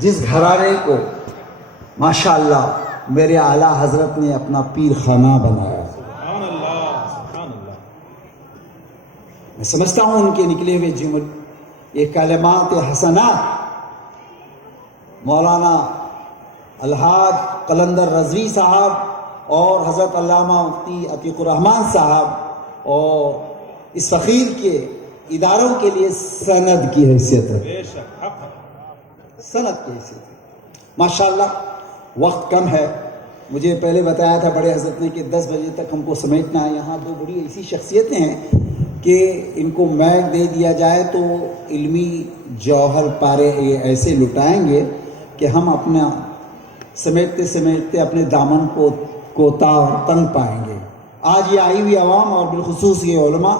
جس گھرانے کو ماشاءاللہ میرے اعلیٰ حضرت نے اپنا پیر خانہ بنایا. سبحان اللہ سبحان اللہ. میں سمجھتا ہوں ان کے نکلے ہوئے یہ کلمات حسنات مولانا الحاج قلندر رضوی صاحب اور حضرت علامہ مفتی عتیق الرحمان صاحب اور اس فقیر کے اداروں کے لیے سند کی حیثیت ہے. بے شک حق ہے. سند کی حیثیت ہے. ماشاءاللہ وقت کم ہے. مجھے پہلے بتایا تھا بڑے حضرت نے کہ 10 بجے تک ہم کو سمیٹنا ہے. یہاں دو بڑی ایسی شخصیتیں ہیں کہ ان کو میک دے دیا جائے تو علمی جوہر پارے ایسے لٹائیں گے کہ ہم اپنا سمیٹتے سمیٹتے اپنے دامن کو تنگ پائیں گے. آج یہ آئی ہوئی عوام اور بالخصوص یہ علماء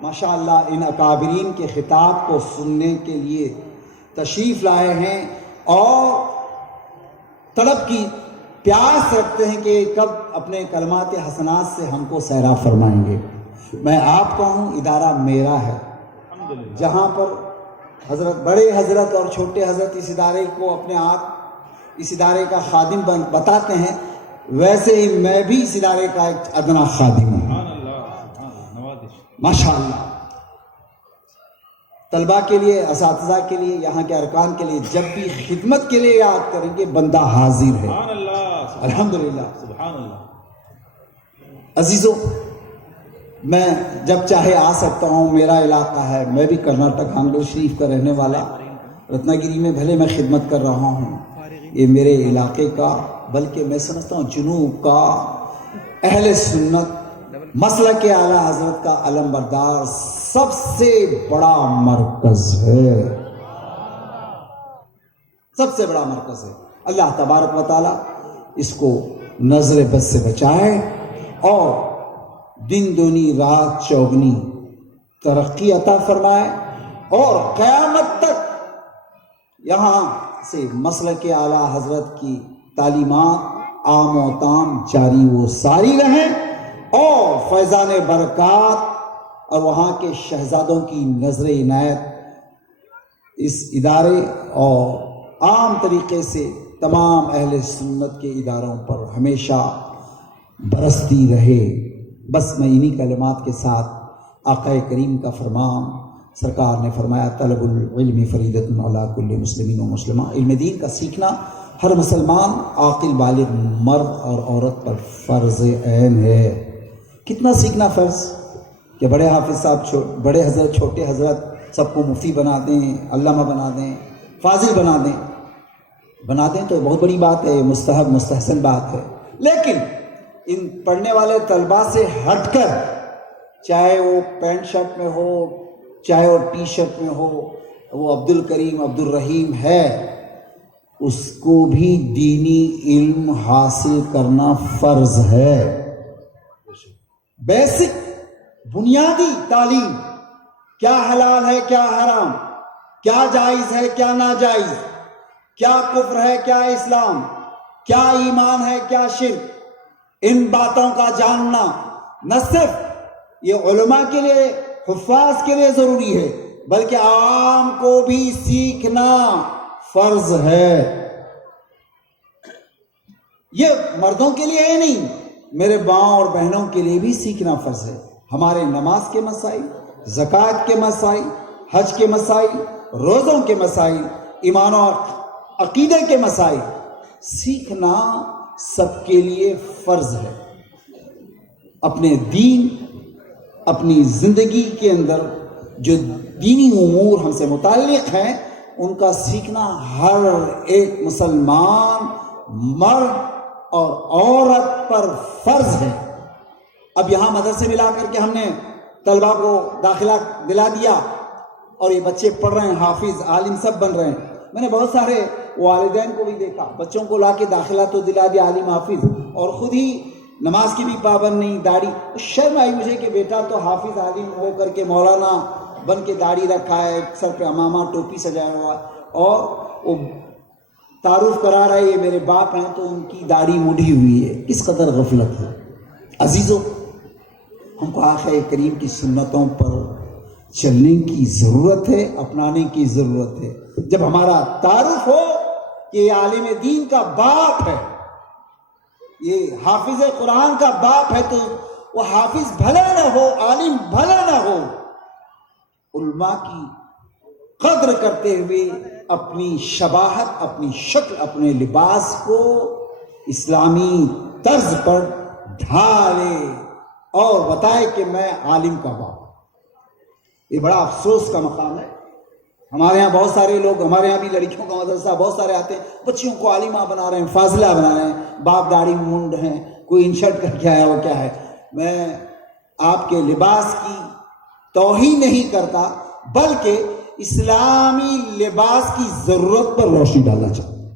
ماشاءاللہ ان اکابرین کے خطاب کو سننے کے لیے تشریف لائے ہیں اور طلب کی پیاس رکھتے ہیں کہ کب اپنے کلمات حسنات سے ہم کو سیراب فرمائیں گے. میں آپ کا ہوں، ادارہ میرا ہے. الحمدللہ. جہاں پر حضرت بڑے حضرت اور چھوٹے حضرت اس ادارے کو اپنے آپ اس ادارے کا خادم بتاتے ہیں، ویسے ہی میں بھی اس ادارے کا ایک ادنا خادم ہوں. سبحان اللہ سبحان اللہ. نوازش. ماشاءاللہ طلباء کے لیے، اساتذہ کے لیے، یہاں کے ارکان کے لیے جب بھی خدمت کے لیے یاد کریں گے بندہ حاضر ہے. سبحان اللہ الحمدللہ. سبحان اللہ. عزیزوں، میں جب چاہے آ سکتا ہوں. میرا علاقہ ہے، میں بھی کرناٹک ہانگلور شریف کا رہنے والا. رتنا گیری میں بھلے میں خدمت کر رہا ہوں، یہ میرے علاقے کا بلکہ میں سمجھتا ہوں جنوب کا اہل سنت مسلک اعلیٰ حضرت کا علم بردار سب سے بڑا مرکز ہے. سب سے بڑا مرکز ہے. اللہ تبارک و تعالی اس کو نظر بد سے بچائے اور دن دونی رات چوگنی ترقی عطا فرمائے اور قیامت تک یہاں سے مسلک اعلیٰ حضرت کی تعلیمات عام و تام جاری و ساری رہیں اور فیضان برکات اور وہاں کے شہزادوں کی نظر عنایت اس ادارے اور عام طریقے سے تمام اہل سنت کے اداروں پر ہمیشہ برستی رہے. بس میں انہی کلمات کے ساتھ آقا کریم کا فرمان سرکار نے فرمایا طلب العلم فریضۃ علی کل مسلمین و مسلمہ. علم دین کا سیکھنا ہر مسلمان عاقل بالغ مرد اور عورت پر فرض عین ہے. کتنا سیکھنا فرض کہ بڑے حافظ صاحب بڑے حضرت چھوٹے حضرت سب کو مفتی بنا دیں، علامہ بنا دیں، فاضل بنا دیں تو بہت بڑی بات ہے، مستحب مستحسن بات ہے. لیکن ان پڑھنے والے طلباء سے ہٹ کر چاہے وہ پینٹ شرٹ میں ہو چاہے وہ ٹی شرٹ میں ہو، وہ عبد الکریم عبد الرحیم ہے، اس کو بھی دینی علم حاصل کرنا فرض ہے. بیسک بنیادی تعلیم، کیا حلال ہے کیا حرام، کیا جائز ہے کیا ناجائز، کیا کفر ہے کیا اسلام، کیا ایمان ہے کیا شرک، ان باتوں کا جاننا نہ صرف یہ علماء کے لیے حفاظ کے لیے ضروری ہے بلکہ عام کو بھی سیکھنا فرض ہے. یہ مردوں کے لیے ہے نہیں، میرے باؤں اور بہنوں کے لیے بھی سیکھنا فرض ہے. ہمارے نماز کے مسائل، زکوٰۃ کے مسائل، حج کے مسائل، روزوں کے مسائل، ایمان و عقیدے کے مسائل سیکھنا سب کے لیے فرض ہے. اپنے دین، اپنی زندگی کے اندر جو دینی امور ہم سے متعلق ہیں ان کا سیکھنا ہر ایک مسلمان مرد اور عورت پر فرض ہے. اب یہاں مدرسے ملا کر کے ہم نے طلباء کو داخلہ دلا دیا اور یہ بچے پڑھ رہے ہیں، حافظ عالم سب بن رہے ہیں. میں نے بہت سارے والدین کو بھی دیکھا، بچوں کو لا کے داخلہ تو دلا دیا عالم حافظ اور خود ہی نماز کی بھی پابند نہیں، داڑھی. شرم آئی مجھے کہ بیٹا تو حافظ عالم ہو کر کے مولانا بن کے داڑھی رکھا ہے، سر پہ عمامہ ٹوپی سجایا ہوا اور وہ تعارف کرا رہا ہے یہ میرے باپ ہیں تو ان کی داڑھی مڑی ہوئی ہے. کس قدر غفلت ہے. عزیزوں، ہم کو آقا کریم کی سنتوں پر چلنے کی ضرورت ہے، اپنانے کی ضرورت ہے. جب ہمارا تعارف ہو کہ یہ عالم دین کا باپ ہے، یہ حافظ قرآن کا باپ ہے، تو وہ حافظ بھلا نہ ہو، عالم بھلا نہ ہو، علماء کی قدر کرتے ہوئے اپنی شباہت، اپنی شکل، اپنے لباس کو اسلامی طرز پر ڈھالے اور بتائے کہ میں عالم کا باپ۔ یہ بڑا افسوس کا مقام ہے۔ ہمارے ہاں بہت سارے لوگ، ہمارے ہاں بھی لڑکیوں کا مدرسہ بہت سارے آتے ہیں، بچیوں کو عالمہ بنا رہے ہیں، فاضلہ بنا رہے ہیں، باپ داڑھی منڈ ہیں، کوئی انشرٹ کر کے آیا وہ کیا ہے۔ میں آپ کے لباس کی توہین نہیں کرتا، بلکہ اسلامی لباس کی ضرورت پر روشنی ڈالنا چاہتا ہوں۔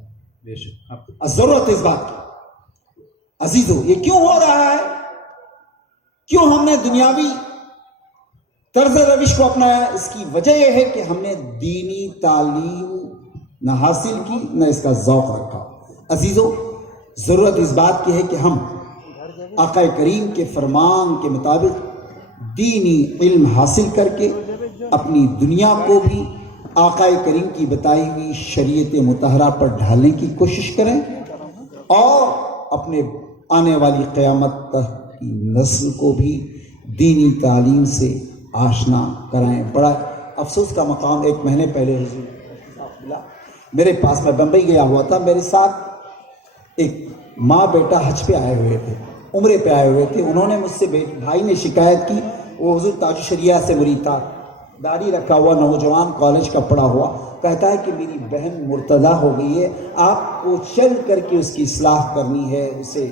بے شک آپ ضرورت اس بات کی عزیزو، یہ کیوں ہو رہا ہے؟ کیوں ہم نے دنیاوی طرز روش کو اپنایا؟ اس کی وجہ یہ ہے کہ ہم نے دینی تعلیم نہ حاصل کی، نہ اس کا ذوق رکھا۔ عزیزو، ضرورت اس بات کی ہے کہ ہم آقا کریم کے فرمان کے مطابق دینی علم حاصل کر کے اپنی دنیا کو بھی آقا کریم کی بتائی ہوئی شریعت مطہرہ پر ڈھالنے کی کوشش کریں، اور اپنے آنے والی قیامت تک کی نسل کو بھی دینی تعلیم سے آشنا کرائیں۔ بڑا افسوس کا مقام، 1 مہینے پہلے حضور میرے پاس، میں بمبئی گیا ہوا تھا، میرے ساتھ ایک ماں بیٹا حج پہ آئے ہوئے تھے، عمرے پہ آئے ہوئے تھے۔ انہوں نے مجھ سے، بھائی نے شکایت کی، وہ حضور تاج الشریعہ سے مرید تھا، داڑھی رکھا ہوا نوجوان، کالج کا پڑھا ہوا، کہتا ہے کہ میری بہن مرتدہ ہو گئی ہے، آپ کو چل کر کے اس کی اصلاح کرنی ہے، اسے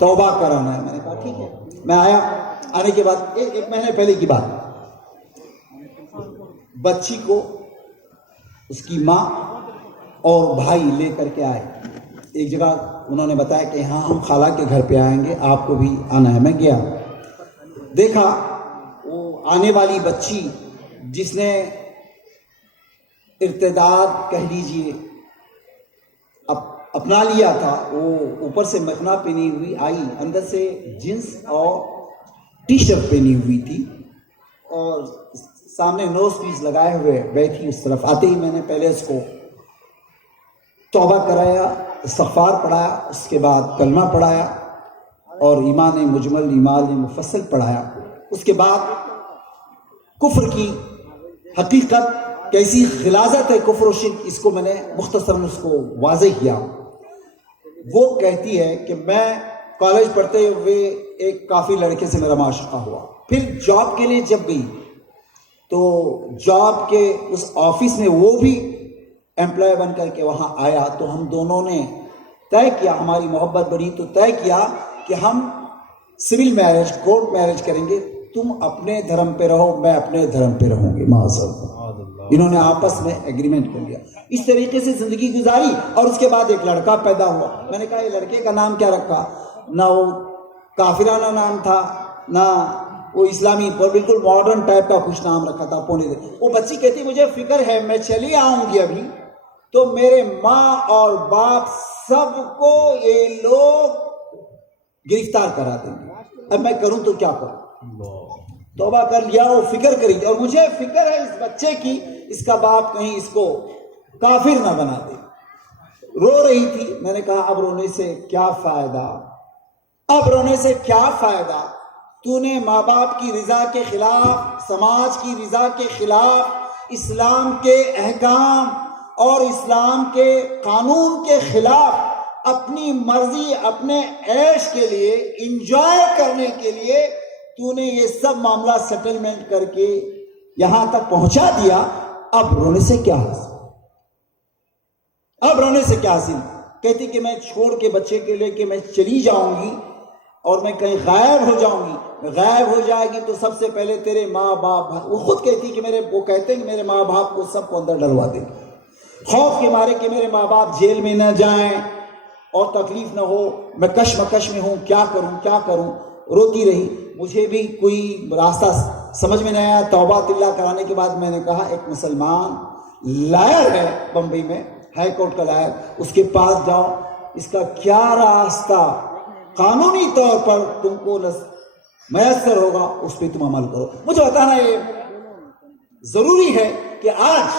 توبہ کرانا ہے۔ میں نے کہا ٹھیک ہے۔ میں آیا، آنے کے بعد 1 مہینے پہلے کی بات، بچی کو اس کی ماں اور بھائی لے کر کے آئے ایک جگہ، انہوں نے بتایا کہ ہاں ہم خالہ کے گھر پہ آئیں گے، آپ کو بھی آنا ہے۔ میں گیا، دیکھا وہ آنے والی بچی جس نے ارتداد کہہ لیجئے اپنا لیا تھا، وہ اوپر سے مکھنا پہنی ہوئی آئی، اندر سے جینس اور ٹی شرٹ پہنی ہوئی تھی، اور سامنے نوز پیس لگائے ہوئے بیٹھی اس طرف۔ آتے ہی میں نے پہلے اس کو توبہ کرایا، استغفار پڑھایا، اس کے بعد کلمہ پڑھایا اور ایمان مجمل، ایمان مفصل پڑھایا۔ اس کے بعد کفر کی حقیقت، کیسی غلاظت ہے کفر و شرک، اس کو میں نے مختصراً اس کو واضح کیا۔ وہ کہتی ہے کہ میں کالج پڑھتے ہوئے ایک کافی لڑکے سے میرا معاشقہ ہوا، پھر جاب کے لیے جب گئی تو جاب کے اس آفس میں وہ بھی امپلائی بن کر کے وہاں آیا، تو ہم دونوں نے طے کیا، ہماری محبت بڑھی تو طے کیا کہ ہم سول میرج، کورٹ میرج کریں گے، تم اپنے دھرم پہ رہو، میں اپنے دھرم پہ رہوں گی، معاذاللہ۔ انہوں نے آپس میں ایگریمنٹ کر لیا، اس طریقے سے زندگی گزاری۔ اور اس کے بعد ایک لڑکا پیدا ہوا۔ میں نے کہا یہ لڑکے کا نام کیا رکھا؟ نہ وہ کافرانہ نام تھا، نہ وہ اسلامی، پر بالکل ماڈرن ٹائپ کا کچھ نام رکھا تھا، پونے دے۔ وہ بچی کہتی مجھے فکر ہے، میں چلی آؤں گی ابھی تو میرے ماں اور باپ سب کو یہ لوگ گرفتار کرا دیں گے، اب میں کروں تو کیا کروں؟ توبہ کر لیا، وہ فکر کری، اور مجھے فکر ہے اس بچے کی، اس کا باپ کہیں اس کو کافر نہ بنا دے۔ رو رہی تھی۔ میں نے کہا اب رونے سے کیا فائدہ، اب رونے سے کیا فائدہ؟ تو نے ماں باپ کی رضا کے خلاف، سماج کی رضا کے خلاف، اسلام کے احکام اور اسلام کے قانون کے خلاف اپنی مرضی، اپنے عیش کے لیے، انجوائے کرنے کے لیے تو نے یہ سب معاملہ سیٹلمنٹ کر کے یہاں تک پہنچا دیا۔ اب رونے سے کیا حاصل، اب رونے سے کیا حاصل؟ کہتی کہ میں چھوڑ کے بچے کے لے کے میں چلی جاؤں گی اور میں کہیں غائب ہو جاؤں گی، غائب ہو جائے گی تو سب سے پہلے تیرے ماں باپ، وہ خود کہتی کہ وہ کہتے ہیں کہ میرے ماں باپ کو سب کو اندر ڈلوا دیں، خوف کے مارے کہ میرے ماں باپ جیل میں نہ جائیں اور تکلیف نہ ہو، میں کشمکش میں ہوں، کیا کروں کیا کروں۔ روتی رہی۔ مجھے بھی کوئی راستہ سمجھ میں نہیں آیا۔ توبہ اللہ کرانے کے بعد میں نے کہا ایک مسلمان لائر ہے بمبئی میں، ہائی کورٹ کا لائر، اس کے پاس جاؤ، اس کا کیا راستہ قانونی طور پر تم کو میسر ہوگا، اس پہ تم عمل کرو، مجھے بتانا۔ یہ ضروری ہے کہ آج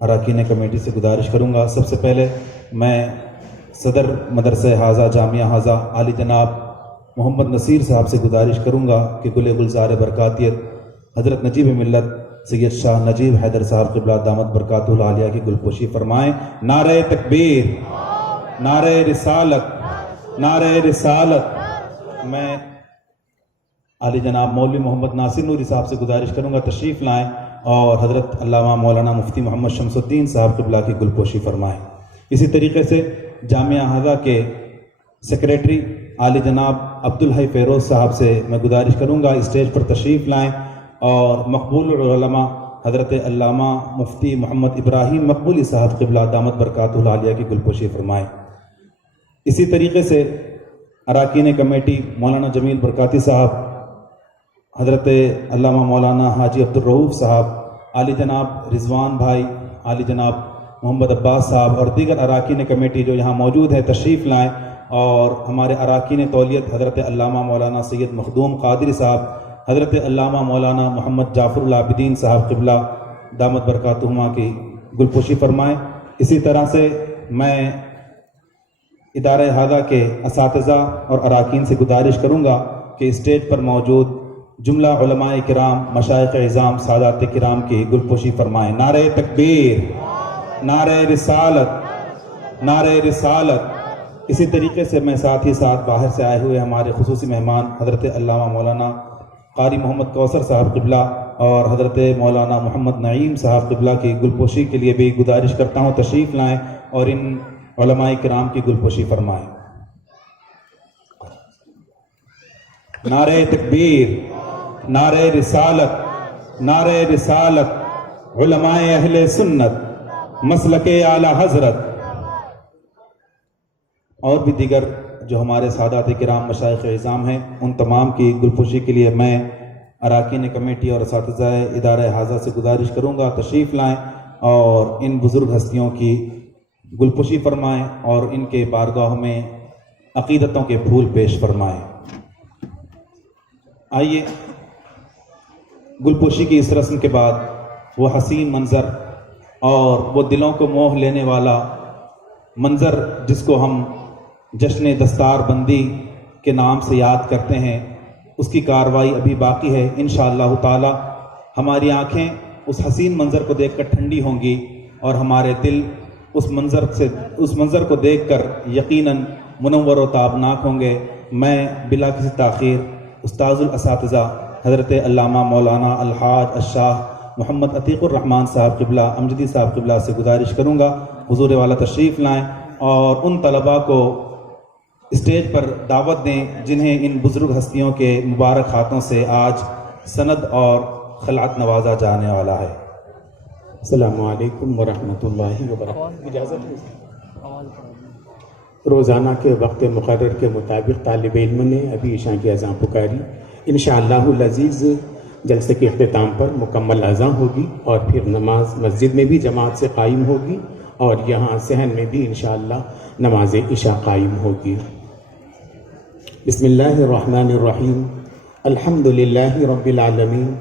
اراکین کمیٹی سے گزارش کروں گا. سب سے پہلے میں صدر مدرسہ حاضہ جامعہ حاضہ عالی جناب محمد نصیر صاحب سے گزارش کروں گا کہ گل گلزار برکاتیت حضرت نجیب ملت سید شاہ نجیب حیدر صاحب قبلہ دامت برکاتہ العالیہ کی گلپوشی فرمائیں. نعرہ تکبیر، نعرہ رسالت، نعرہ رسالت. میں عالی جناب مولوی محمد ناصر نوری صاحب سے گزارش کروں گا تشریف لائیں اور حضرت علامہ مولانا مفتی محمد شمس الدین صاحب قبلہ کی گلپوشی فرمائیں. اسی طریقے سے جامعہ حاضہ کے سیکریٹری عالی جناب عبدالحی فیروز صاحب سے میں گزارش کروں گا اسٹیج پر تشریف لائیں اور مقبول العلماء حضرت علامہ مفتی محمد ابراہیم مقبولی صاحب قبلہ دامت برکاتہ العالیہ کی گلپوشی فرمائیں. اسی طریقے سے اراکین کمیٹی مولانا جمیل برکاتی صاحب، حضرت علامہ مولانا حاجی عبدالرؤوف صاحب، عالی جناب رضوان بھائی، عالی جناب محمد عباس صاحب اور دیگر اراکین کمیٹی جو یہاں موجود ہیں تشریف لائیں. اور ہمارے اراکین تولیت حضرت علامہ مولانا سید مخدوم قادری صاحب، حضرت علامہ مولانا محمد جعفر العابدین صاحب قبلہ دامت برکاتہما کی گلپوشی فرمائیں. اسی طرح سے میں ادارہ حاضہ کے اساتذہ اور اراکین سے گزارش کروں گا کہ اسٹیج پر موجود جملہ علماء کرام، مشائخ اعظام، سادات کرام کی گلپوشی فرمائیں. نعرہ تکبیر، نعرہ رسالت، نعرہ رسالت. اسی طریقے سے میں ساتھ ہی ساتھ باہر سے آئے ہوئے ہمارے خصوصی مہمان حضرت علامہ مولانا قاری محمد کوثر صاحب قبلہ اور حضرت مولانا محمد نعیم صاحب قبلہ کی گلپوشی کے لیے بھی گزارش کرتا ہوں تشریف لائیں اور ان علماء کرام کی گلپوشی فرمائیں. نعرہ تکبیر، نعرہ رسالت، نعرہ رسالت. علماء اہل سنت، مسلک اعلی حضرت اور بھی دیگر جو ہمارے سادات کرام مشائخ اعظام ہیں، ان تمام کی گلپوشی کے لیے میں اراکین کمیٹی اور اساتذہ ادارہ حاضہ سے گزارش کروں گا تشریف لائیں اور ان بزرگ ہستیوں کی گلپوشی فرمائیں اور ان کے بارگاہ میں عقیدتوں کے پھول پیش فرمائیں. آئیے گلپوشی کی اس رسم کے بعد وہ حسین منظر اور وہ دلوں کو موہ لینے والا منظر جس کو ہم جشن دستار بندی کے نام سے یاد کرتے ہیں، اس کی کاروائی ابھی باقی ہے. انشاءاللہ تعالی ہماری آنکھیں اس حسین منظر کو دیکھ کر ٹھنڈی ہوں گی اور ہمارے دل اس منظر کو دیکھ کر یقیناً منور و تابناک ہوں گے. میں بلا کسی تاخیر استاذ الاساتذہ حضرت علامہ مولانا الحاج الشاہ محمد عتیق الرحمن صاحب قبلہ امجدی صاحب قبلہ سے گزارش کروں گا حضور والا تشریف لائیں اور ان طلباء کو اسٹیج پر دعوت دیں جنہیں ان بزرگ ہستیوں کے مبارک ہاتھوں سے آج سند اور خلعت نوازا جانے والا ہے. السلام علیکم ورحمۃ اللہ وبرکاتہ. اجازت ہے؟ روزانہ کے وقت مقرر کے مطابق طالب علم نے ابھی عشاء کی اذان پکاری. انشاءاللہ العزیز جلسے کے اختتام پر مکمل اذان ہوگی اور پھر نماز مسجد میں بھی جماعت سے قائم ہوگی اور یہاں صحن میں بھی انشاءاللہ نماز عشاء قائم ہوگی. بسم اللہ الرحمن الرحیم. الحمد للہ رب العالمین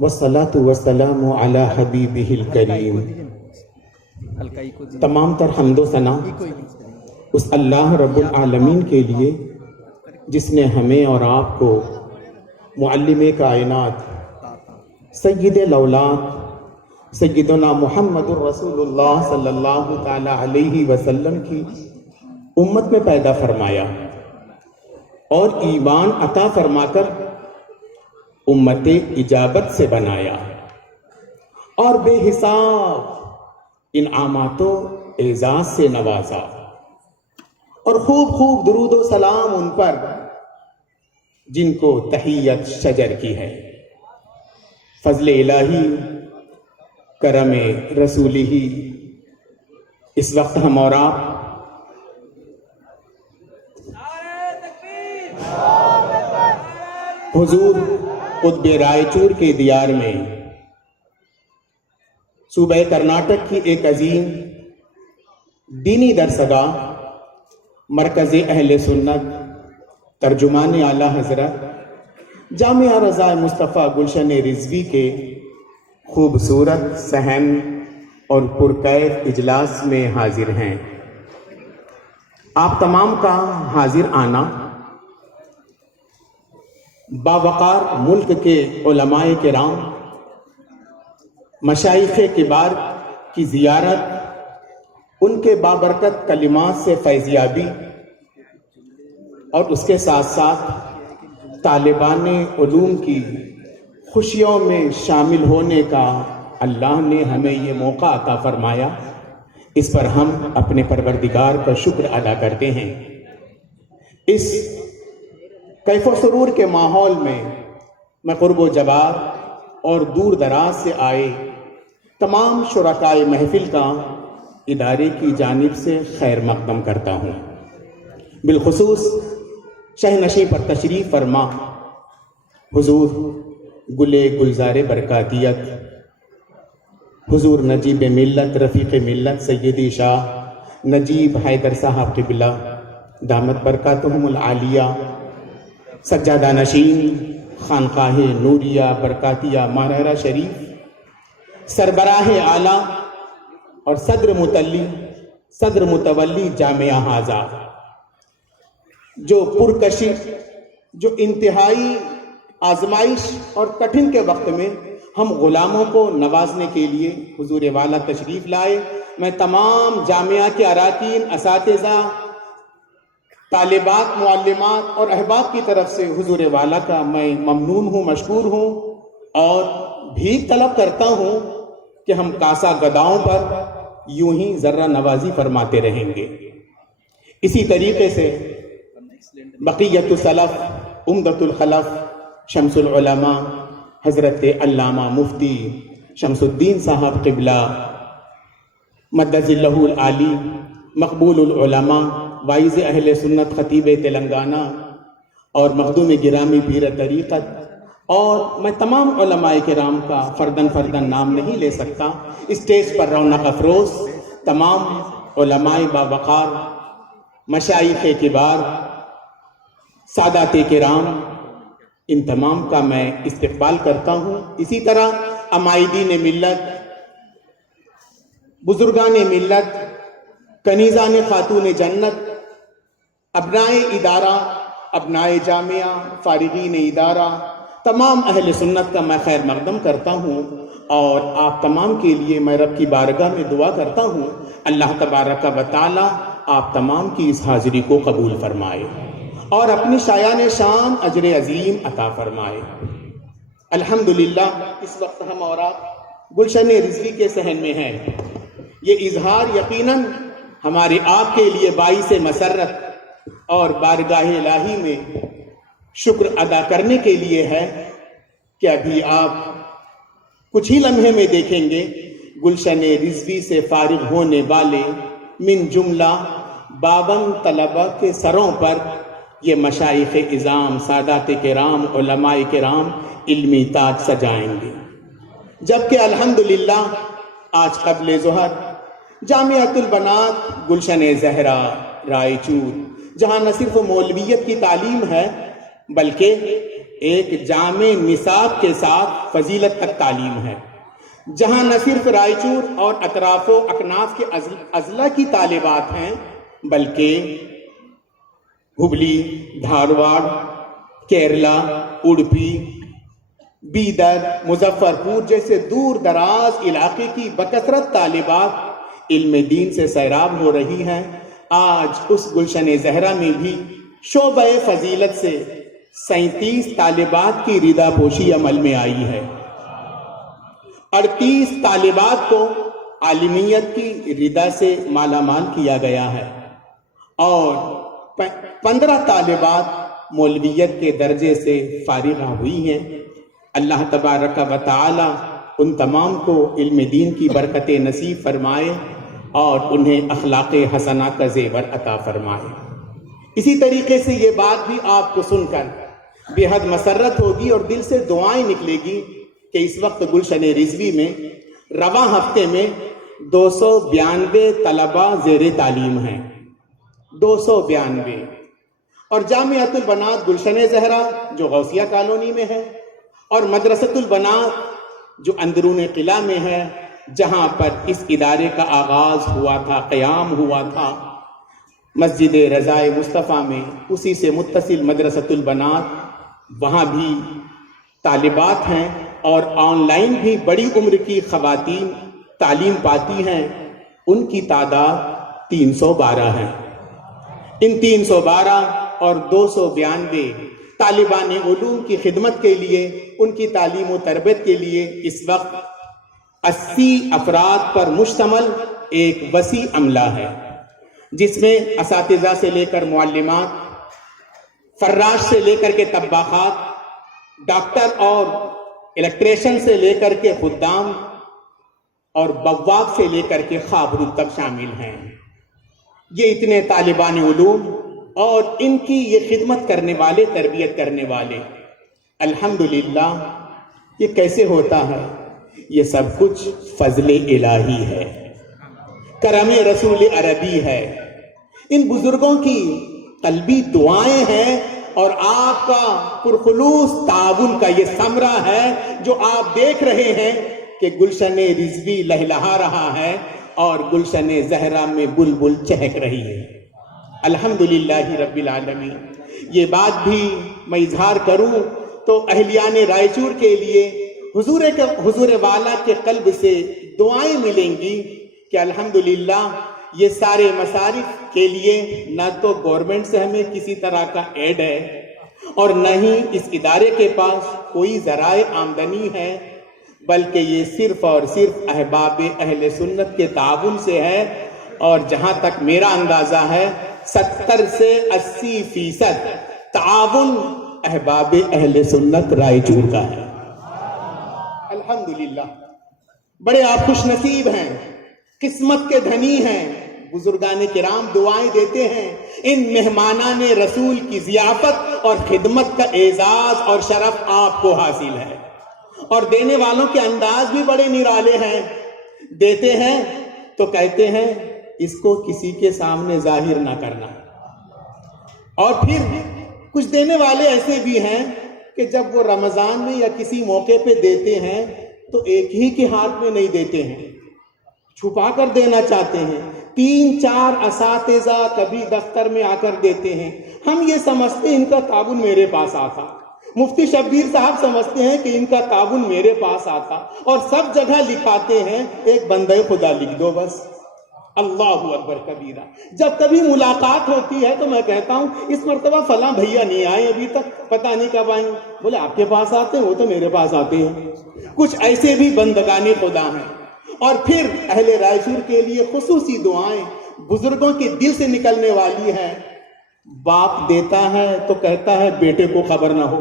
والصلاة والسلام علی حبیبہ الکریم. تمام تر حمد و ثنا اس اللہ رب العالمین کے لیے جس نے ہمیں اور آپ کو معلم کائنات سید الاولاد سیدنا محمد الرسول اللہ صلی اللہ تعالی علیہ وسلم کی امت میں پیدا فرمایا اور ایمان عطا فرما کر امت اجابت سے بنایا اور بے حساب انعامات و اعزاز سے نوازا اور خوب خوب درود و سلام ان پر جن کو تحیت شجر کی ہے. فضل الہی، کرم رسولی ہی اس وقت ہم اور آپ حضور قطب رائے چور کے دیار میں صوبہ کرناٹک کی ایک عظیم دینی درسگاہ مرکز اہل سنت ترجمان اعلیٰ حضرت جامعہ رضا مصطفیٰ گلشن رضوی کے خوبصورت صحن اور پرکیف اجلاس میں حاضر ہیں۔ آپ تمام کا حاضر آنا باوقار ملک کے علماء کرام، مشائخ کبار کی زیارت، ان کے بابرکت کلمات سے فیضیابی اور اس کے ساتھ ساتھ طالبان علوم کی خوشیوں میں شامل ہونے کا اللہ نے ہمیں یہ موقع عطا فرمایا، اس پر ہم اپنے پروردگار کا شکر ادا کرتے ہیں۔ اس کیف و سرور کے ماحول میں قرب و جوار اور دور دراز سے آئے تمام شرکائے محفل کا ادارے کی جانب سے خیر مقدم کرتا ہوں۔ بالخصوص شہ نشیں پر تشریف فرما حضور گلے گلزار برکاتیت، حضور نجیب ملت رفیق ملت سیدی شاہ نجیب حیدر صاحب قبلہ دامت برکاتہم العالیہ، سجادہ نشین خانقاہ نوریہ برکاتیہ ماہرہ شریف، سربراہ اعلیٰ اور صدر متولی جامعہ حاضہ، جو پرکشش، جو انتہائی آزمائش اور کٹھن کے وقت میں ہم غلاموں کو نوازنے کے لیے حضور والا تشریف لائے۔ میں تمام جامعہ کے اراکین، اساتذہ، طالبات، معلمات اور احباب کی طرف سے حضور والا کا میں ممنون ہوں، مشکور ہوں، اور بھیک طلب کرتا ہوں کہ ہم کاسا گداؤں پر یوں ہی ذرہ نوازی فرماتے رہیں گے۔ اسی طریقے سے بقیت السلف، عمدۃ الخلف، شمس العلماء حضرت علامہ مفتی شمس الدین صاحب قبلہ مدد اللہ العالی، مقبول العلماء، وائز اہل سنت، خطیب تلنگانہ اور مخدوم گرامی پیر طریقت، اور میں تمام علماء کرام کا فردن نام نہیں لے سکتا، اسٹیج پر رونق افروز تمام علماء باوقار، مشائخ کبار، سادات کرام، ان تمام کا میں استقبال کرتا ہوں۔ اسی طرح عمائدین ملت، بزرگان ملت، کنیزان خاتون جنت، ابنائے ادارہ، ابنائے جامعہ، فارغین ادارہ، تمام اہل سنت کا میں خیر مقدم کرتا ہوں، اور آپ تمام کے لیے میں رب کی بارگاہ میں دعا کرتا ہوں اللہ تبارک و تعالی آپ تمام کی اس حاضری کو قبول فرمائے اور اپنی شایان شان اجر عظیم عطا فرمائے۔ الحمدللہ اس وقت ہم اور آپ گلشن رضوی کے صحن میں ہیں۔ یہ اظہار یقیناً ہمارے آپ کے لیے باعث مسرت اور بارگاہ الہی میں شکر ادا کرنے کے لیے ہے کہ ابھی آپ کچھ ہی لمحے میں دیکھیں گے گلشن رضوی سے فارغ ہونے والے من جملہ 52 طلبہ کے سروں پر یہ مشائخ اعظام، سادات کرام، علماء کرام علمی تاج سجائیں گے، جبکہ الحمدللہ آج قبل ظہر جامعۃ البنات گلشن زہرا رائے چور، جہاں نہ صرف مولویت کی تعلیم ہے بلکہ ایک جامع نصاب کے ساتھ فضیلت تک تعلیم ہے، جہاں نہ صرف رائے چور اور اطراف و اکناف کے اضلاع کی طالبات ہیں بلکہ ہبلی، دھارواڑ، کیرلا، اڑپی، بیدر، مظفرپور جیسے دور دراز علاقے کی بکثرت طالبات علم دین سے سیراب ہو رہی ہیں۔ آج اس گلشن زہرا میں بھی شعبہ فضیلت سے 37 طالبات کی ردا پوشی عمل میں آئی ہے، 38 طالبات کو عالمیت کی ردا سے مالا مال کیا گیا ہے، اور 15 طالبات مولویت کے درجے سے فارغ ہوئی ہیں۔ اللہ تبارک و تعالی ان تمام کو علم دین کی برکت نصیب فرمائے اور انہیں اخلاق حسنہ کا زیور عطا فرمائے۔ اسی طریقے سے یہ بات بھی آپ کو سن کر بے حد مسرت ہوگی اور دل سے دعائیں نکلے گی کہ اس وقت گلشن رضوی میں رواں ہفتے میں 292 طلبہ زیر تعلیم ہیں، 292، اور جامعۃ البنات گلشن زہرا جو غوثیہ کالونی میں ہے، اور مدرسۃ البنات جو اندرون قلعہ میں ہے، جہاں پر اس ادارے کا آغاز ہوا تھا، قیام ہوا تھا، مسجد رضائے مصطفیٰ میں، اسی سے متصل مدرسۃ البنات، وہاں بھی طالبات ہیں اور آن لائن بھی بڑی عمر کی خواتین تعلیم پاتی ہیں. ان کی تعداد 312 ہے. ان 312 اور 292 طالبان علوم کی خدمت کے لیے، ان کی تعلیم و تربیت کے لیے اس وقت 80 افراد پر مشتمل ایک وسیع عملہ ہے، جس میں اساتذہ سے لے کر معلمات، فراش سے لے کر کے طباخات، ڈاکٹر اور الیکٹریشن سے لے کر کے خدام اور بواب سے لے کر کے خابرود تک شامل ہیں. یہ اتنے طالبان علوم اور ان کی یہ خدمت کرنے والے، تربیت کرنے والے، الحمدللہ. یہ کیسے ہوتا ہے؟ یہ سب کچھ فضل الہی ہے، کرم رسول عربی ہے، ان بزرگوں کی قلبی دعائیں ہیں اور آپ کا پرخلوص تعاون کا یہ ثمرہ ہے جو آپ دیکھ رہے ہیں کہ گلشن رضوی لہلہا رہا ہے اور گلشن زہرا میں بلبل چہک رہی ہے. الحمدللہ رب العالمین. یہ بات بھی میں اظہار کروں تو اہلیان رائچور کے لیے حضور والا کے قلب سے دعائیں ملیں گی کہ الحمدللہ یہ سارے مصارف کے لیے نہ تو گورنمنٹ سے ہمیں کسی طرح کا ایڈ ہے اور نہ ہی اس ادارے کے پاس کوئی ذرائع آمدنی ہے، بلکہ یہ صرف اور صرف احباب اہل سنت کے تعاون سے ہے. اور جہاں تک میرا اندازہ ہے 70 سے 80% تعاون احباب اہل سنت رائچور کا ہے. الحمدللہ. بڑے آپ خوش نصیب ہیں، قسمت کے دھنی ہیں. بزرگان کرام دعائیں دیتے ہیں ان مہمانان رسول کی ضیافت اور خدمت کا اعزاز اور شرف آپ کو حاصل ہے، اور دینے والوں کے انداز بھی بڑے نرالے ہیں. دیتے ہیں تو کہتے ہیں اس کو کسی کے سامنے ظاہر نہ کرنا. اور پھر کچھ دینے والے ایسے بھی ہیں کہ جب وہ رمضان میں یا کسی موقع پہ دیتے ہیں تو ایک ہی کے ہاتھ میں نہیں دیتے ہیں، چھپا کر دینا چاہتے ہیں. 3-4 اساتذہ کبھی دفتر میں آ کر دیتے ہیں. ہم یہ سمجھتے ہیں ان کا تعاون میرے پاس آتا، مفتی شبیر صاحب سمجھتے ہیں کہ ان کا تعاون میرے پاس آتا، اور سب جگہ لکھاتے ہیں ایک بندہ خدا لکھ دو بس. اللہ اکبر کبیرہ. جب کبھی ملاقات ہوتی ہے تو میں کہتا ہوں اس مرتبہ فلاں بھیا نہیں آئے ابھی تک، پتہ نہیں کب آئیں. بولے آپ کے پاس آتے ہیں؟ وہ تو میرے پاس آتے ہیں. کچھ ایسے بھی بندگان خدا ہیں. اور پھر اہل رائچور کے لیے خصوصی دعائیں بزرگوں کے دل سے نکلنے والی ہیں. باپ دیتا ہے تو کہتا ہے بیٹے کو خبر نہ ہو،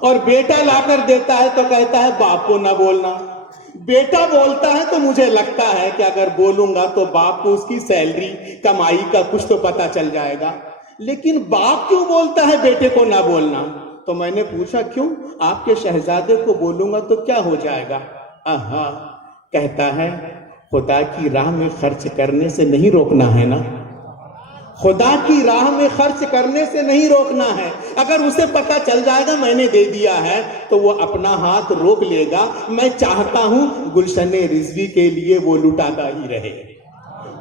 اور بیٹا لا کر دیتا ہے تو کہتا ہے باپ کو نہ بولنا. بیٹا بولتا ہے تو مجھے لگتا ہے کہ اگر بولوں گا تو باپ کو اس کی سیلری کمائی کا کچھ تو پتہ چل جائے گا. لیکن باپ کیوں بولتا ہے بیٹے کو نہ بولنا؟ تو میں نے پوچھا کیوں؟ آپ کے شہزادے کو بولوں گا تو کیا ہو جائے گا؟ کہتا ہے خدا کی راہ میں خرچ کرنے سے نہیں روکنا ہے نا، خدا کی راہ میں خرچ کرنے سے نہیں روکنا ہے. اگر اسے پتہ چل جائے گا میں نے دے دیا ہے تو وہ اپنا ہاتھ روک لے گا. میں چاہتا ہوں گلشن رضوی کے لیے وہ لٹاتا ہی رہے،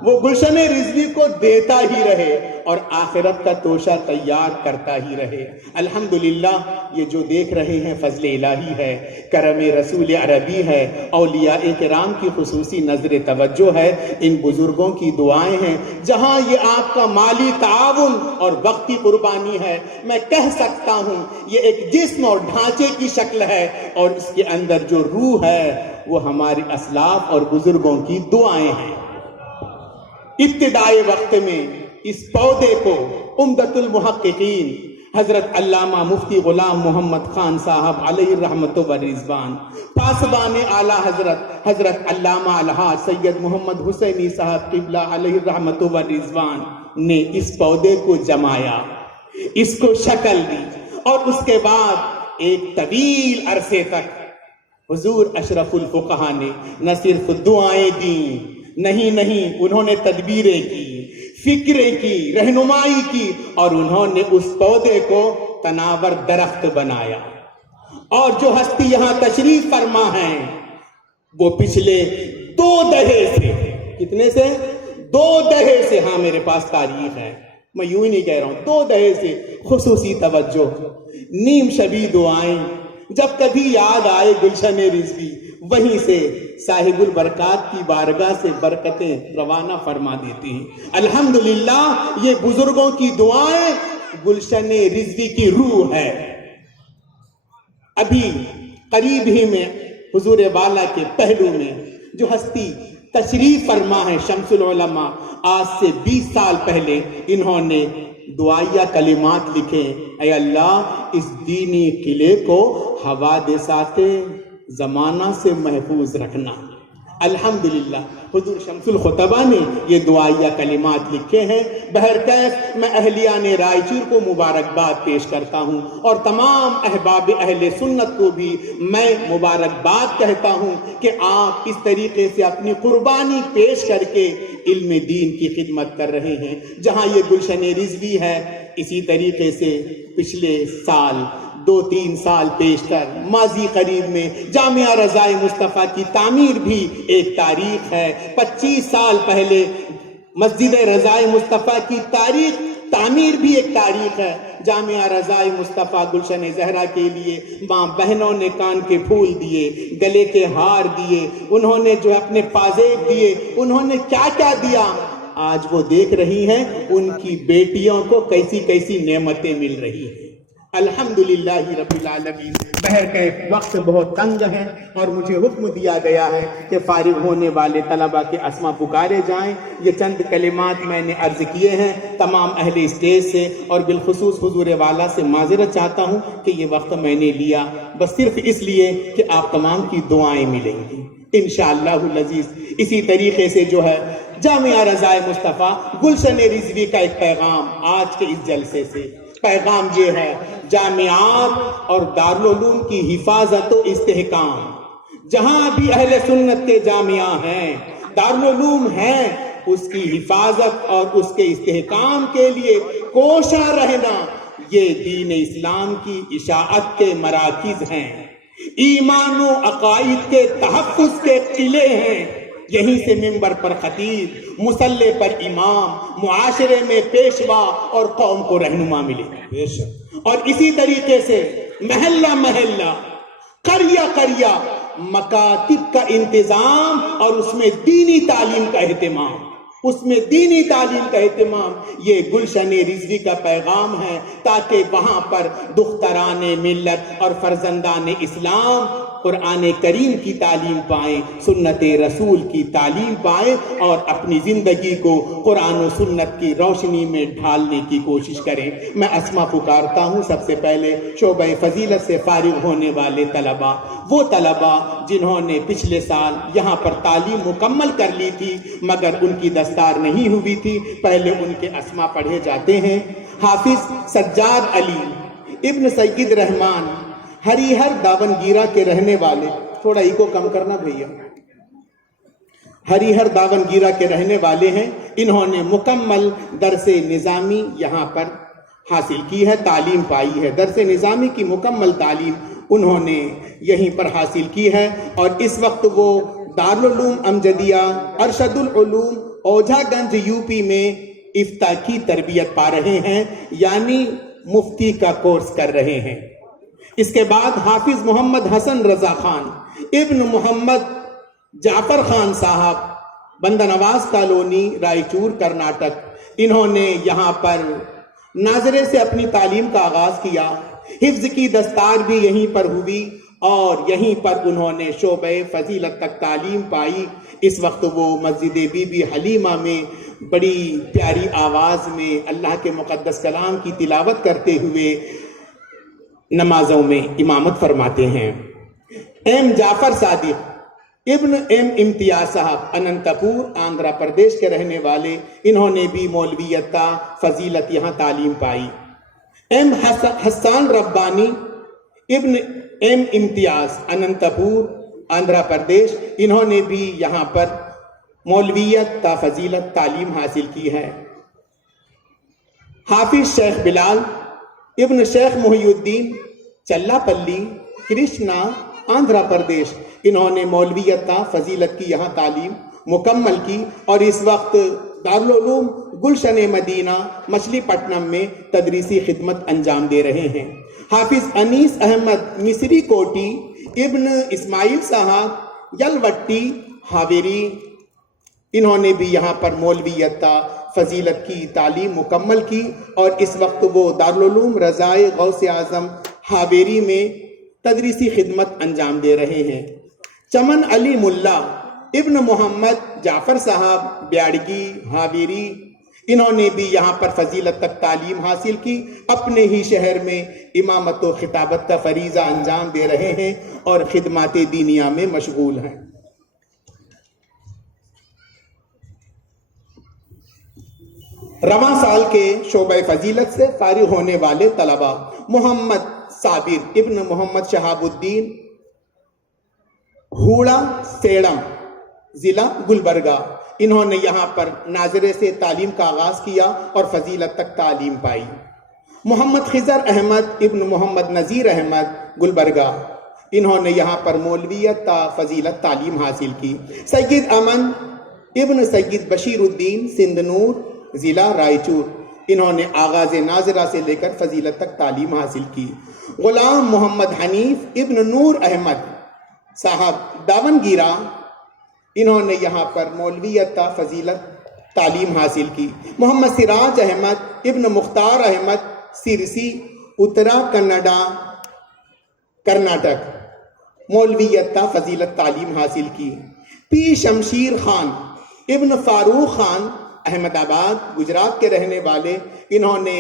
وہ گلشن رضوی کو دیتا ہی رہے اور آخرت کا توشہ تیار کرتا ہی رہے. الحمدللہ یہ جو دیکھ رہے ہیں فضل الہی ہے، کرم رسول عربی ہے، اولیاء کرام کی خصوصی نظر توجہ ہے، ان بزرگوں کی دعائیں ہیں. جہاں یہ آپ کا مالی تعاون اور وقتی قربانی ہے، میں کہہ سکتا ہوں یہ ایک جسم اور ڈھانچے کی شکل ہے، اور اس کے اندر جو روح ہے وہ ہمارے اسلاف اور بزرگوں کی دعائیں ہیں. ابتدائے وقت میں اس پودے کو عمدۃ المحققین حضرت علامہ مفتی غلام محمد خان صاحب علیہ الرحمت والرضوان، پاسبان اعلیٰ حضرت علامہ الحاج سید محمد حسینی صاحب قبلہ علیہ الرحمت والرضوان نے اس پودے کو جمایا، اس کو شکل دی، اور اس کے بعد ایک طویل عرصے تک حضور اشرف الفقہا نے نہ صرف دعائیں دیں، نہیں انہوں نے تدبیریں کی، فکریں کی، رہنمائی کی، اور انہوں نے اس پودے کو تناور درخت بنایا. اور جو ہستی یہاں تشریف فرما ہیں وہ پچھلے 2 دہے سے, کتنے سے؟ 2 دہے سے, ہاں میرے پاس تاریخ ہے, میں یوں ہی نہیں کہہ رہا ہوں, 2 دہے سے خصوصی توجہ, نیم شبی دعائیں, جب کبھی یاد آئے گلشن رضوی, وہیں سے صاحب البرکات کی بارگاہ سے برکتیں روانہ فرما دیتی ہیں. الحمدللہ یہ بزرگوں کی دعائیں گلشن رضوی کی روح ہے. ابھی قریب ہی میں حضور والا کے پہلو میں جو ہستی تشریف فرما ہے, شمس العلماء, آج سے 20 سال پہلے انہوں نے دعائیہ کلمات لکھے, اے اللہ اس دینی قلعے کو حوادثات زمانہ سے محفوظ رکھنا. الحمدللہ حضور شمس الخطبہ نے یہ دعائیہ کلمات لکھے ہیں. بہرکیف میں اہلیان رائے چور کو مبارکباد پیش کرتا ہوں, اور تمام احباب اہل سنت کو بھی میں مبارکباد کہتا ہوں کہ آپ اس طریقے سے اپنی قربانی پیش کر کے علم دین کی خدمت کر رہے ہیں. جہاں یہ گلشن رضوی ہے, اسی طریقے سے پچھلے سال 2-3 سال پیشتر ماضی قریب میں جامعہ رضائے مصطفیٰ کی تعمیر بھی ایک تاریخ ہے. 25 سال پہلے مسجد رضائے مصطفیٰ کی تعمیر بھی ایک تاریخ ہے. جامعہ رضائے مصطفیٰ گلشن زہرا کے لیے ماں بہنوں نے کان کے پھول دیے, گلے کے ہار دیے, انہوں نے جو اپنے پازیب دیے, انہوں نے کیا کیا دیا. آج وہ دیکھ رہی ہیں ان کی بیٹیوں کو کیسی کیسی نعمتیں مل رہی ہیں. الحمدللہ رب العالمین. بہرکیف وقت بہت تنگ ہے اور مجھے حکم دیا گیا ہے کہ فارغ ہونے والے طلبہ کے اسما پکارے جائیں. یہ چند کلمات میں نے عرض کیے ہیں تمام اہل اسٹیج سے, اور بالخصوص حضور والا سے معذرت چاہتا ہوں کہ یہ وقت میں نے لیا, بس صرف اس لیے کہ آپ تمام کی دعائیں ملیں گی انشاءاللہ العزیز. اسی طریقے سے جو ہے جامعہ رضائے مصطفیٰ گلشن رضوی کا ایک پیغام آج کے اس جلسے سے, پیغام یہ ہے, جامعات اور دارالعلوم کی حفاظت و استحکام. جہاں بھی اہل سنت کے جامعہ ہیں, دارالعلوم ہیں, اس کی حفاظت اور اس کے استحکام کے لیے کوشاں رہنا یہ دین اسلام کی اشاعت کے مراکز ہیں, ایمان و عقائد کے تحفظ کے قلعے ہیں. یہیں سے منبر پر خطیب, مصلے پر امام, معاشرے میں پیشوا اور قوم کو رہنما ملے. اور اسی طریقے سے محلہ محلہ, قریہ قریہ مکاتب کا انتظام اور اس میں دینی تعلیم کا اہتمام, یہ گلشن رضوی کا پیغام ہے, تاکہ وہاں پر دختران ملت اور فرزندان اسلام قرآن کریم کی تعلیم پائیں, سنت رسول کی تعلیم پائیں, اور اپنی زندگی کو قرآن و سنت کی روشنی میں ڈھالنے کی کوشش کریں. میں اسما پکارتا ہوں سب سے پہلے شعبہ فضیلت سے فارغ ہونے والے طلباء, وہ طلباء جنہوں نے پچھلے سال یہاں پر تعلیم مکمل کر لی تھی مگر ان کی دستار نہیں ہوئی تھی. پہلے ان کے اسما پڑھے جاتے ہیں. حافظ سجاد علی ابن سید رحمان ہری ہر داونگیرہ کے رہنے والے, تھوڑا ایکو کم کرنا بھیا, ہری ہر داونگیرہ کے رہنے والے ہیں. انہوں نے مکمل درس نظامی یہاں پر حاصل کی ہے, تعلیم پائی ہے. درس نظامی کی مکمل تعلیم انہوں نے یہیں پر حاصل کی ہے, اور اس وقت وہ دارالعلوم امجدیہ ارشد العلوم اوجھا گنج یو پی میں افتاء کی تربیت پا رہے ہیں, یعنی مفتی کا کورس کر رہے ہیں. اس کے بعد حافظ محمد حسن رضا خان ابن محمد جعفر خان صاحب, بندہ نواز کالونی, رائے چور, کرناٹک. انہوں نے یہاں پر ناظرے سے اپنی تعلیم کا آغاز کیا. حفظ کی دستار بھی یہیں پر ہوئی اور یہیں پر انہوں نے شعبہ فضیلت تک تعلیم پائی. اس وقت وہ مسجد بی بی حلیمہ میں بڑی پیاری آواز میں اللہ کے مقدس کلام کی تلاوت کرتے ہوئے نمازوں میں امامت فرماتے ہیں. ایم جعفر صادق ابن ایم امتیاز صاحب اننتپور آندھرا پردیش کے رہنے والے, انہوں نے بھی مولویت کا فضیلت یہاں تعلیم پائی. ایم حسان ربانی ابن ایم امتیاز اننتپور آندھرا پردیش, انہوں نے بھی یہاں پر مولویت کا فضیلت تعلیم حاصل کی ہے. حافظ شیخ بلال ابن شیخ محی الدین چلا پلی کرشنا آندھرا پردیش۔ انہوں نے مولویت تا فضیلت کی یہاں تعلیم مکمل کی اور اس وقت دارالعلوم گلشن مدینہ مچھلی پٹنم میں تدریسی خدمت انجام دے رہے ہیں۔ حافظ انیس احمد مصری کوٹی، ابن اسماعیل صاحب یلوٹی ہاویری، انہوں نے بھی یہاں پر مولویت تا فضیلت کی تعلیم مکمل کی اور اس وقت وہ دارالعلوم رضائے غوث اعظم ہاویری میں تدریسی خدمت انجام دے رہے ہیں۔ چمن علی ملا ابن محمد جعفر صاحب بیاڑگی ہاویری، انہوں نے بھی یہاں پر فضیلت تک تعلیم حاصل کی، اپنے ہی شہر میں امامت و خطابت کا فریضہ انجام دے رہے ہیں اور خدمات دینیہ میں مشغول ہیں۔ رواں سال کے شعبہ فضیلت سے فارغ ہونے والے طلبہ محمد صابر ابن محمد شہاب الدین ہوڑا سیڑم ضلع گلبرگہ، انہوں نے یہاں پر ناظرے سے تعلیم کا آغاز کیا اور فضیلت تک تعلیم پائی۔ محمد خضر احمد ابن محمد نذیر احمد گلبرگہ، انہوں نے یہاں پر مولویت تا فضیلت تعلیم حاصل کی۔ سید امن ابن سید بشیر الدین سندھ نور ضلع رائچور، انہوں نے آغاز ناظرہ سے لے کر فضیلت تک تعلیم حاصل کی۔ غلام محمد حنیف ابن نور احمد صاحب داونگیرہ، انہوں نے یہاں پر مولویت تا فضیلت تعلیم حاصل کی۔ محمد سراج احمد ابن مختار احمد سرسی اترا کنڈا کرناٹک، مولویت تا فضیلت تعلیم حاصل کی۔ پی شمشیر خان ابن فاروق خان احمد آباد گجرات کے رہنے والے، انہوں نے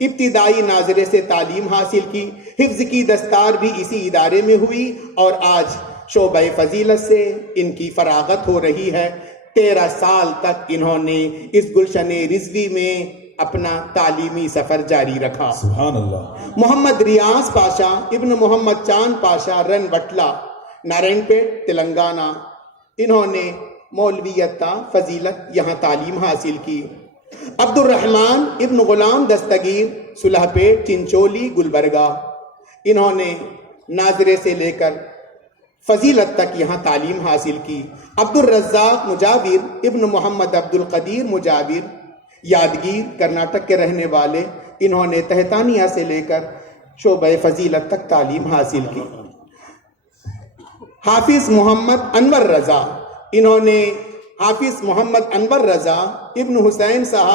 ابتدائی ناظرے سے تعلیم حاصل کی، حفظ کی دستار بھی اسی ادارے میں ہوئی اور آج شعبہ فضیلت سے ان کی فراغت ہو رہی ہے۔ 13 سال تک انہوں نے اس گلشن رضوی میں اپنا تعلیمی سفر جاری رکھا۔ سبحان اللہ۔ محمد ریاض پاشا ابن محمد چاند پاشا رن وٹلا نارائن پیٹ تلنگانہ، انہوں نے مولویت تا فضیلت یہاں تعلیم حاصل کی۔ عبد الرحمن ابن غلام دستگیر صلح پیٹ چنچولی گلبرگہ، انہوں نے ناظرے سے لے کر فضیلت تک یہاں تعلیم حاصل کی۔ عبد الرزاق مجاور ابن محمد عبد القدیر مجاور یادگیر کرناٹک کے رہنے والے، انہوں نے تہتانیہ سے لے کر شعبہ فضیلت تک تعلیم حاصل کی۔ حافظ محمد انور رضا، انہوں نے حافظ محمد انور رضا ابن حسین صاحب